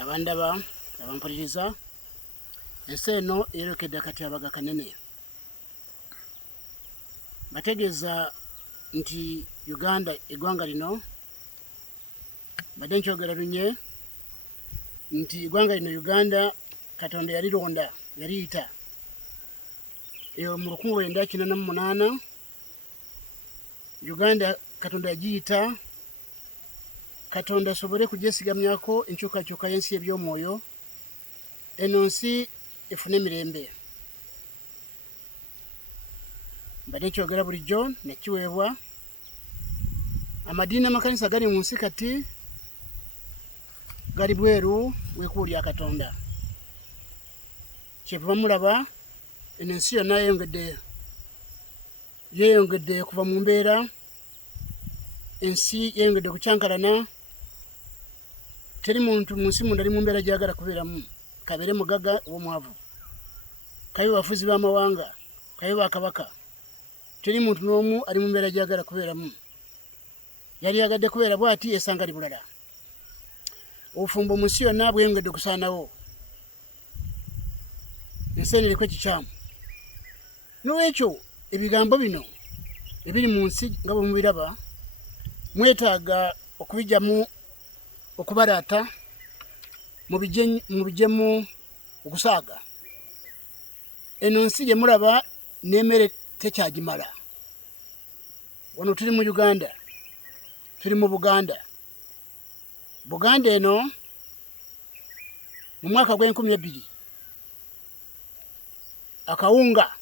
abandaba abampuliriza ensi eno eyolekedde akatyabaga kanene. Bategeeza nti Uganda eggwanga lino badde nkyogera lunye nti eggwanga lino Uganda Katonda yalironda yaliyita eyo mu 1948 Uganda Katonda yagiyita Katonda asobole kujesigamyako enkyukakyuka y'ensi eby'omwoyo eno nsi efune emirembe. Badde nkyogera bulijjo nekiweebwa amadiini amakanisa gali mu nsi kati gali bweru w'ekkubo lya Katonda. Kyevuba mulaba eno ensi yonna yeeyongedde kuva mu mbeera, ensi yeeyongedde kukyankalana. Teri muntu mu nsi munda ali mu mbeera gyagala kubeeramu, kabeere mugaga oba mwavu, kabe bafuzi b'amawanga, kabe bakabaka. Teri muntu n'omu ali mu mbeera gyagala kubeeramu. Yali yagadde kubeera bw'ati esanga li bulala. Obufumbo mu nsi yonna bweyongedde okusaanawo. Ensi eno eriko ekikyamu. N'olwekyo ebigambo bino ebiri mu nsi nga bwe mubiraba mwetaaga okubijjamu okubalaata mubijjemu okusaaga. Eno nsi gye mulaba n'emmere tekyagimala. Wano tuli mu Uganda, tuli mu Buganda. Buganda eno mu mwaka gw'2000 akawunga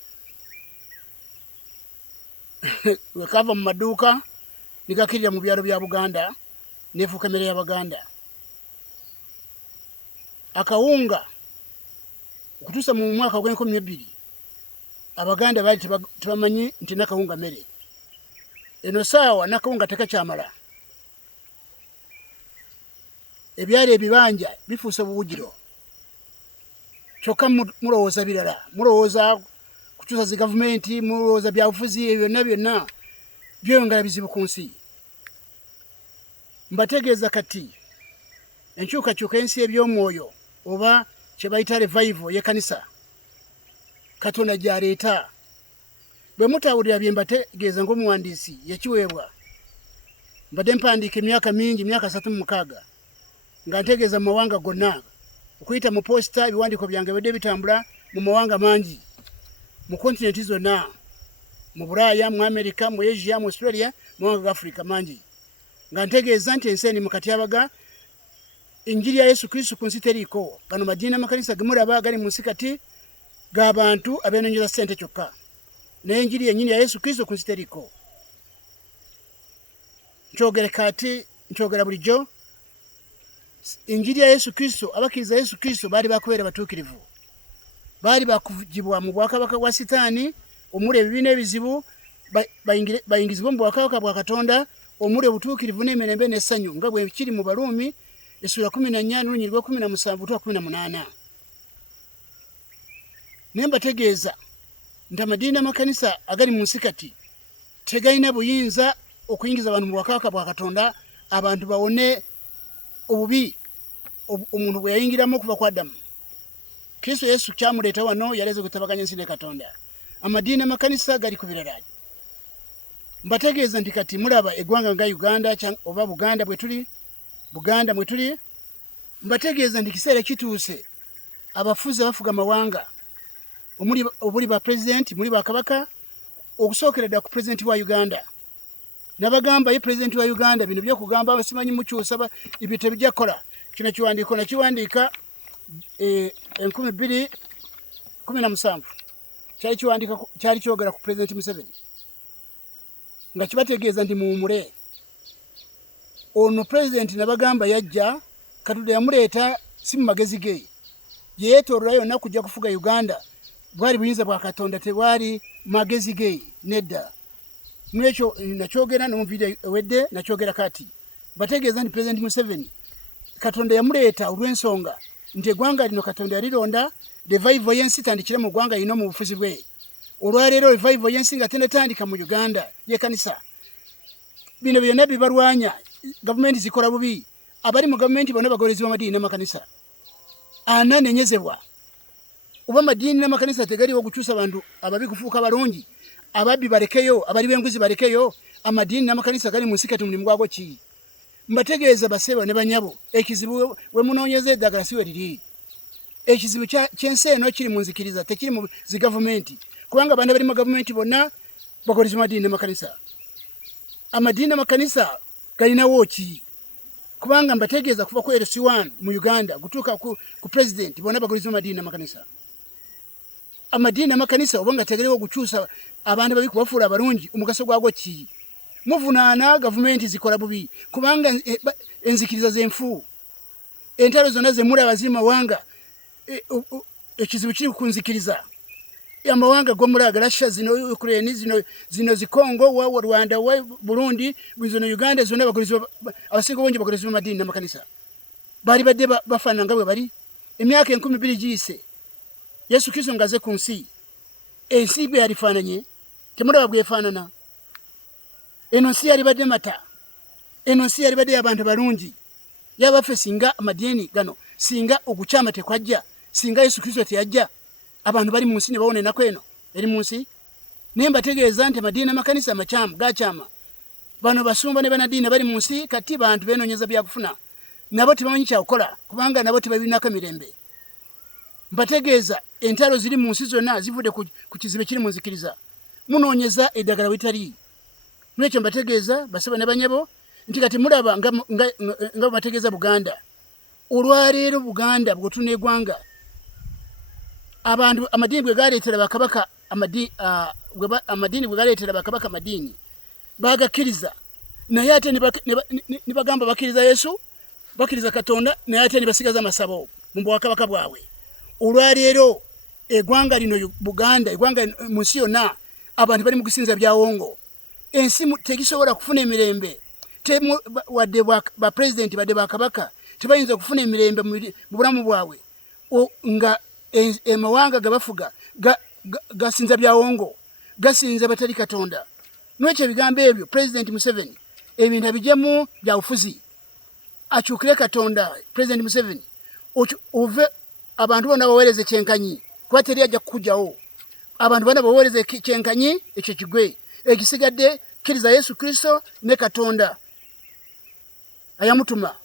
wekava mu maduuka nigakirira mu byalo bya Buganda nefuuka emmere y'Abaganda. Akawunga okutuusa mu mwaka gw'2000 Abaganda baali tebamanyi nti nakawunga mmere. Eno saawa nakawunga tekakyamala. Ebyali ebibanja bifuuse buwugiro. Kyokka mulowooza birala, mulowooza kukyusa zi gavumenti, mulowooza byabufuzi, byonna byeyongera bizibu ku nsi. Mbategeeza kati enkyukakyuka y'ensi eby'omwoyo oba kye bayita revival y'ekkanisa Katonda gy'aleeta. Bwe mutawulira bye mbategeeza ng'omuwandiisi yakiweebwa, mbadde mpandiika emyaka mingi, emyaka 36, nga ntegeeza mu mawanga gonna, okuyita mu posita ebiwandiiko byange bidde bitambula mu mawanga mangi, mu kontinenti zonna, mu Bulaaya, mu Amerika, mu Asia, mu Australia, mu mawanga ga Afrika mangi, nga ntegeeza nti ensi eno mu katyabaga enjiri ya Yesu Kristo ku nsi teriiko. Gano madiini amakanisa ge mulaba gali mu nsi kati g'abantu abeenonyeza ssente kyokka, naye enjiri yennyini ya Yesu Kristo ku nsi teriiko. Nkyogera bulijjo, enjiri ya Yesu Kristo, abakkiriza Yesu Kristo baali bakubeera batuukirivu, baali bakugibwa mu bwakabaka bwa Sitaani omuli ebibi n'ebizibu, bayingizibwe mu bwakabaka bwa Katonda omuli obutuukirivu n'emirembe n'essanyu, nga bwe kiri mu Baluumi essula 14:17-18. Naye mbategeeza nti amadiini amakanisa agali mu nsi kati tegalina buyinza okuyingiza abantu mu bwakabaka bwa Katonda, abantu bawone obubi omuntu bwe yayingiramu okuva ku Adamu. Kristo Yesu kyamuleeta wano yaleze okutabaganya ensi ne Katonda. Amadiini amakanisa gali ku birala. Mbategeeza nti kati mulaba eggwanga nga Uganda oba Buganda mwe tuli, mbategeeza nti kiseera kituuse abafuzi abafuga amawanga omuli ba pulezidenti, muli bakabaka, okusookera ddala ku pulezidenti wa Uganda. Nabagamba ye pulezidenti wa Uganda bino byokugamba abasimanyi mukyusa ebyo tebijja kukola. Kino kiwandiiko nakiwandiika 2017 kyali kyogera ku pulezidenti Museveni nga kibategeeza nti muwumule. Ono pulezidenti nabagamba yajja, Katonda yamuleeta si mu magezi ge, yeyeetoolola yonna kujja kufuga Uganda. Bwali buyinza bwa Katonda, tebwali magezi ge, nedda. Mwekyo nakyogera no mu video ewedde, nakyogera kati. Bategeeza nti pulezidenti Museveni Katonda yamuleeta olw'ensonga nti eggwanga lino Katonda yalironda, revival y'ensi tandikire mu ggwanga lino mu bufuzi bwe. Olwaleero revival y'ensi nga tenetandika mu Uganda y'ekkanisa. Bino byonna bibalwanya, gavumenti zikola bubi. Abali mu gavumenti bonna bagolezi b'amadiini n'amakanisa. ananenyezebwa oba madini n'amakanisa tegaliwo gukyusa abantu ababi kufuuka balungi ababbi balekeyo abali b'enguzi balekeyo amadini n'amakanisa gali mu nsi kati mulimu gwagwo ki mbategeeza basebo ne banyabo ekizibu we munoonyeza eddagala si we liri ekizibu ky'ensi eno kiri mu nzikiriza tekiri mu zigavumenti kubanga abantu bali mu gavumenti bonna bagoliza amadini n'amakanisa amadini n'amakanisa galinawo ki kubanga mbategeeza kuva ku LC1 mu Uganda gutuuka ku president bonna bagoliza amadini n'amakanisa amadini n'amakanisa obanga tegaliwo gukyusa abantu babi kubafuula abalungi omugaso gwagwo ki muvunaana gavumenti zikola bubi kubanga enzikiriza z'enfu entalo zonna zemulaba ziri mawanga ekizibu kiri ku nzikiriza amawanga gomulaga Russia zino Ukraine zino zikongo wa Rwanda wa Burundi zino Uganda zonna bagoliza abasinga bonje bagoliza amadini n'amakanisa bali badde bafana nga bwe bali emyaka 12 giyise Yesu Kristo ngaze ku nsi ensi bwe yalifaananye temulaba bwefaanana eno nsi yalibadde mata eno nsi yalibadde abantu balungi yabaffe singa amadini gano singa okukyama tekwajja singa Yesu Kristo teyajja abantu bali mu nsi ne bawona enako eno eri mu nsi naye mbategeeza nti amadini n'amakanisa amakyamu gakyama bano basumba ne banadini bali mu nsi kati bantu beenoonyeza byakufuna nabo tebamanyi kyakukola kubanga nabo tebabirinako mirembe mbategeeza entalo ziri mu nsi zonna zivudde ku kizibe kiri mu nzikiriza munoonyeza eddagala wetali mulekyo mbategeeza basaba ne banyabo nti kati mulaba nga bategeeza Buganda olwaleero Buganda bwotuna eggwanga abantu amadini bwe galeetera bakabaka amadini bwe galeetera bakabaka amadini bagakkiriza naye ate ne bagamba bakkiriza Yesu bakkiriza Katonda naye ate ne basigaza amasabo mu bwakabaka bwabwe olwaleero eggwanga lino Buganda eggwanga mu nsi yonna abantu bali mu kusinza byawongo ensi tegisobola kufuna emirembe wadde ba president badde bakabaka tebayinza kufuna emirembe mu bulamu bwabwe nga emawanga gabafuga gasinza byawongo gasinza batali Katonda n'ekyo ebigambo ebyo president Museveni ebintu abijemu byabufuzi akyukire Katonda president Museveni ove abantu bonna baweereze kyenkanyi kuba teri ajja kukujjawo abantu bonna baweereze kyenkanyi ekyo kigwe ekisigadde kkiriza Yesu Kristo ne Katonda ayamutuma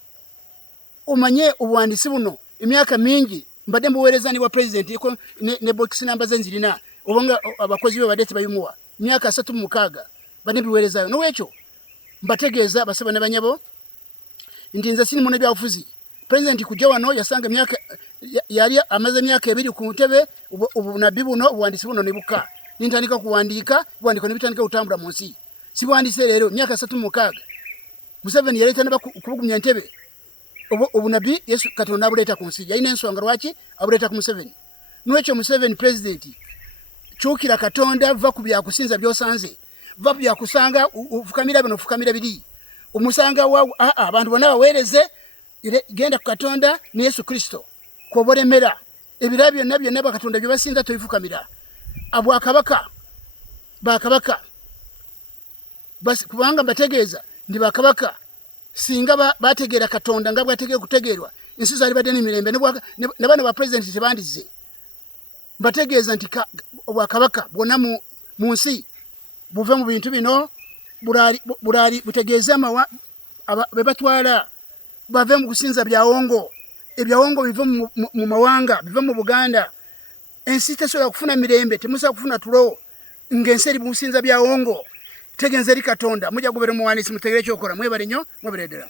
umanye obuwandiisi buno emyaka mingi mbadde mbuweereza ni wa president ne box number zenzirina obanga abakozi be badde tebayimuwa emyaka 36 badde mbiweerezayo n'owekyo mbategeeza basaba ne banyabo nti nze sini mune byabufuzi president kujja wano yasanga emyaka yali amaze emyaka 2 ku ntebe obunabbi buno obuwandiisi buno ne buka nintandika kuwandiika buwandiiko ne bitandika kutambula mu nsi si buwandiise leero emyaka 36 Museveni yaleeta ne kubugumya ntebe obunabbi Yesu Katonda abuleeta ku nsi yalina ensonga lwaki abuleeta ku Museveni n'ekyo Museveni president kyukira Katonda va ku byakusinza byosanze va ku byakusanga ufukamira bino ufukamira biri umusanga wa abantu bonna baweereze genda ku Katonda ne Yesu Kristo kwobolemera ebirabyo nabyo naba Katonda byo basinza toyifukamira abwakabaka bakabaka basi kubanga bategeeza ndi bakabaka singa bategeera Katonda nga bwategeera kutegeerwa ensi zali badde n'emirembe ne bano ba president tebandize bategeeza nti obwakabaka bwonna mu nsi buve mu bintu bino bulali butegeeza be batwala bave mu kusinza byawongo ebyawongo bive mu mawanga bive mu Buganda ensi tesobola kufuna mirembe temusobola kufuna tulo ng'ensi eri mu kusinza byawongo tegenze eri Katonda mujja gubere muwandiisi mutegere kyokola mwebale nnyo mweberedera